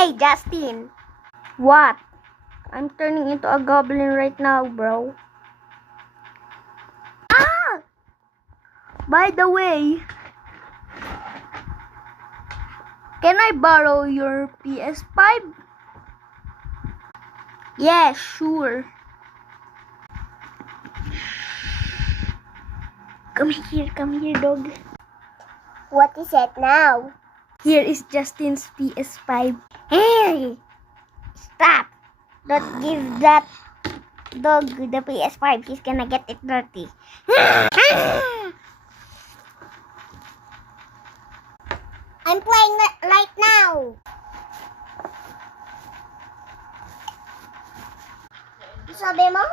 Hey, Justin. What? I'm turning into a goblin right now, bro. Ah! By the way, can I borrow your PS5? Yeah, sure. Come here, dog. What is it now? Here is Justin's PS5. Hey! Stop! Don't give that dog the PS5. He's gonna get it dirty. I'm playing right now. Sabi mo?